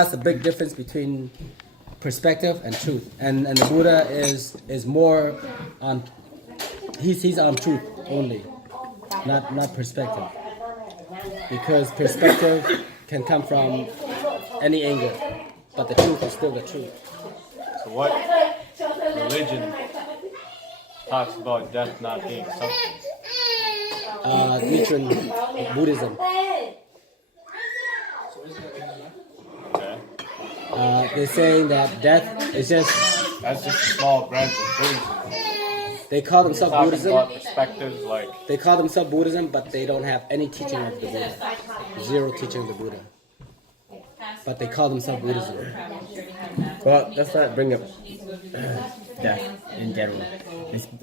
That's a big difference between perspective and truth. And the Buddha is more on he's on truth only, not perspective. Because perspective can come from any angle, but the truth is still the truth. So what religion talks about death not being suffering? Nichiren Buddhism. Okay. They're saying that death is just. That's just a small branch of Buddhism. They call You're themselves talking Buddhism. about perspectives like They call themselves Buddhism, but they don't have any teaching of the Buddha. Zero teaching of the Buddha. But they call themselves Buddhism. Well, let's not bring up death in general.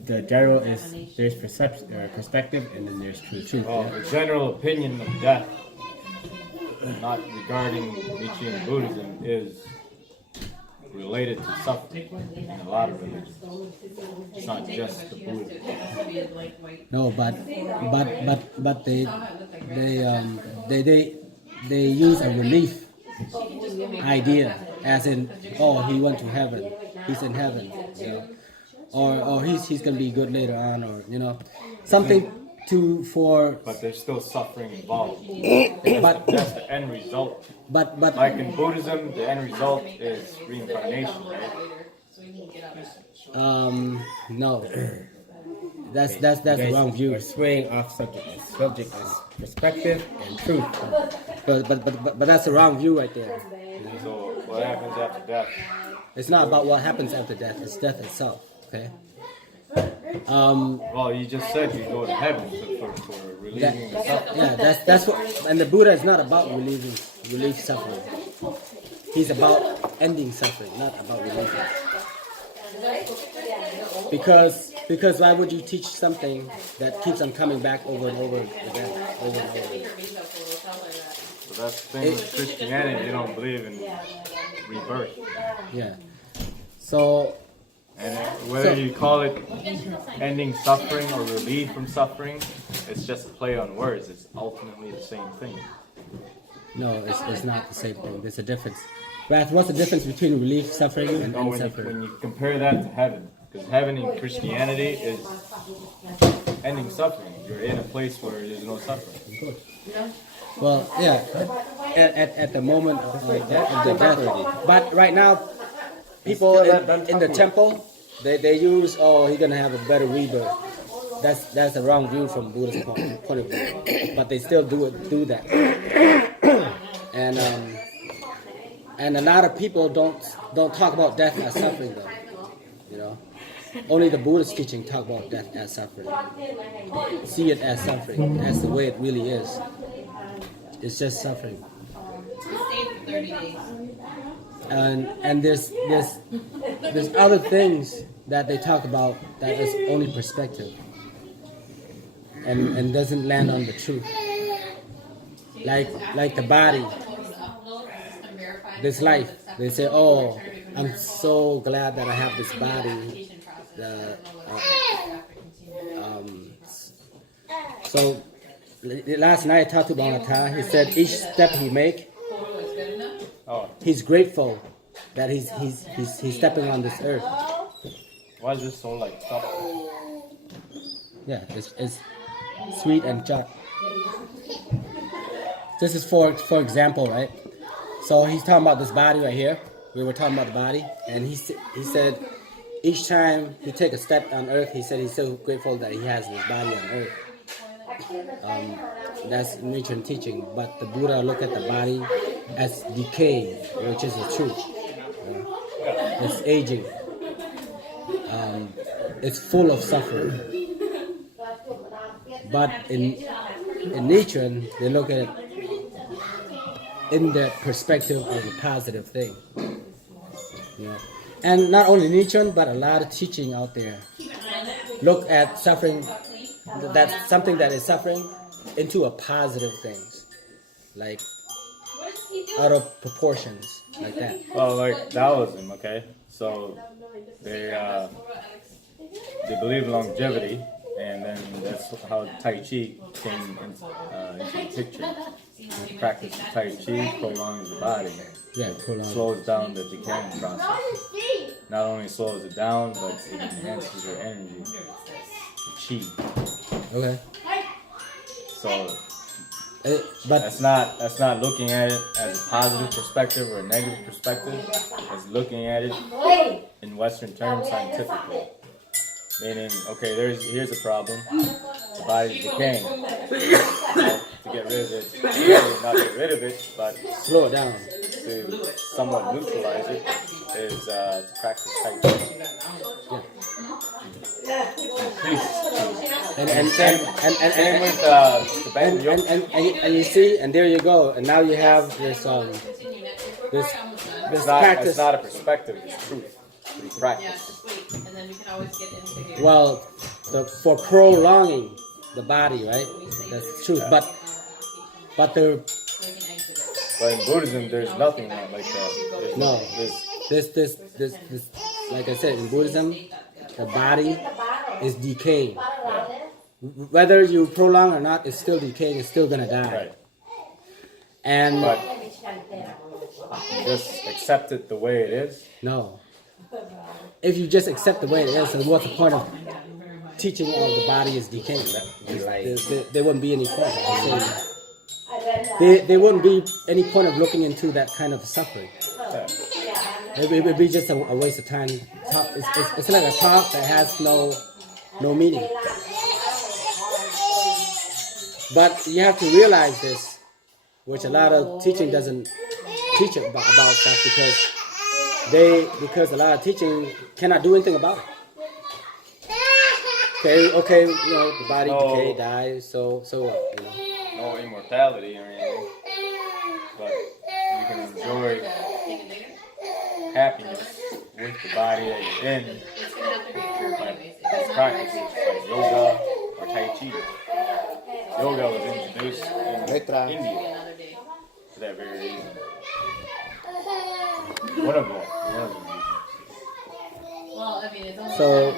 The general is there's perspective and then there's truth. well, the general opinion of death, not regarding Nichiren Buddhism, is related to suffering in a lot of religions. It's not just the Buddha. No, but they use a relief idea, as in, oh, he went to heaven, he's in heaven, you know, or he's gonna be good later on, or something for. But there's still suffering involved. But That's the end result. but Like in Buddhism, the end result is reincarnation, right? no, that's the wrong view. You're swaying off subject. The subject is perspective and truth. But that's the wrong view right there. So what happens after death? It's not about what happens after death. It's death itself. Okay. Well, you just said you go to heaven for relieving the suffering. Yeah, that's what. And the Buddha is not about relief suffering. He's about ending suffering, not about relieving. Because why would you teach something that keeps on coming back over and over again, over and over? So that's the thing with Christianity, they don't believe in rebirth. Yeah. So And whether you call it ending suffering or relief from suffering, it's just a play on words. It's ultimately the same thing. no, it's not the same thing. There's a difference. But what's the difference between relief suffering and So end when suffering? you compare that to heaven, because heaven in Christianity is ending suffering. You're in a place where there's no suffering. Well, yeah, at the moment of the death. But right now, people in the temple, they use, oh, he's gonna have a better rebirth. That's the wrong view from Buddhist point of view. But they still do that. And a lot of people don't talk about death as suffering though. Only the Buddhist teaching talk about death as suffering. See it as suffering, as the way it really is. It's just suffering. And there's other things that they talk about that is only perspective and doesn't land on the truth. Like the body, this life. They say, oh, I'm so glad that I have this body. So last night I talked to Bhanata. He said each step he make, he's grateful that he's stepping on this earth. Why is this so like tough? Yeah, it's sweet and jot. This is for example, right? So he's talking about this body right here. We were talking about the body, and he said each time he take a step on earth, he said he's so grateful that he has this body on earth. That's Nichiren teaching, but the Buddha look at the body as decay, which is the truth. It's aging. It's full of suffering. But in Nichiren, they look at it in the perspective of a positive thing. And not only Nichiren, but a lot of teaching out there look at suffering, that's something that is suffering, into a positive things, like out of proportions, like that. Well, like Taoism, okay? So they believe in longevity, and then that's how Tai Chi came into the picture. Practice Tai Chi prolongs the body. Yeah, prolong. Slows down the decaying process. Not only slows it down, but it enhances your energy, the chi. Okay. So But that's not looking at it as a positive perspective or a negative perspective. It's looking at it in Western terms scientifically. Meaning, okay, here's a problem. The body's decaying. To get rid of it, not get rid of it, but slow it down. to somewhat neutralize it is to practice Tai Chi. Increase. And Same with Tibetan yoga. and you see, and there you go. And now you have this this practice. It's not a perspective, it's truth. We practice. Well, for prolonging the body, right? That's true. But But in Buddhism, there's nothing like that. no, this like I said, in Buddhism, the body is decaying. Whether you prolong or not, it's still decaying. It's still gonna die. Right. And But just accept it the way it is. no, if you just accept the way it is, then what's the point of teaching the body is decaying? There wouldn't be any point. There wouldn't be any point of looking into that kind of suffering. Yeah. It would be just a waste of time. It's like a talk that has no meaning. But you have to realize this, which a lot of teaching doesn't teach about stuff because a lot of teaching cannot do anything about it. Okay, you know, the body decay, dies, so what, you know. No immortality or anything. But you can enjoy happiness with the body that you're in by practices like yoga or Tai Chi. Yoga was introduced in India for that very reason. One of the reasons. So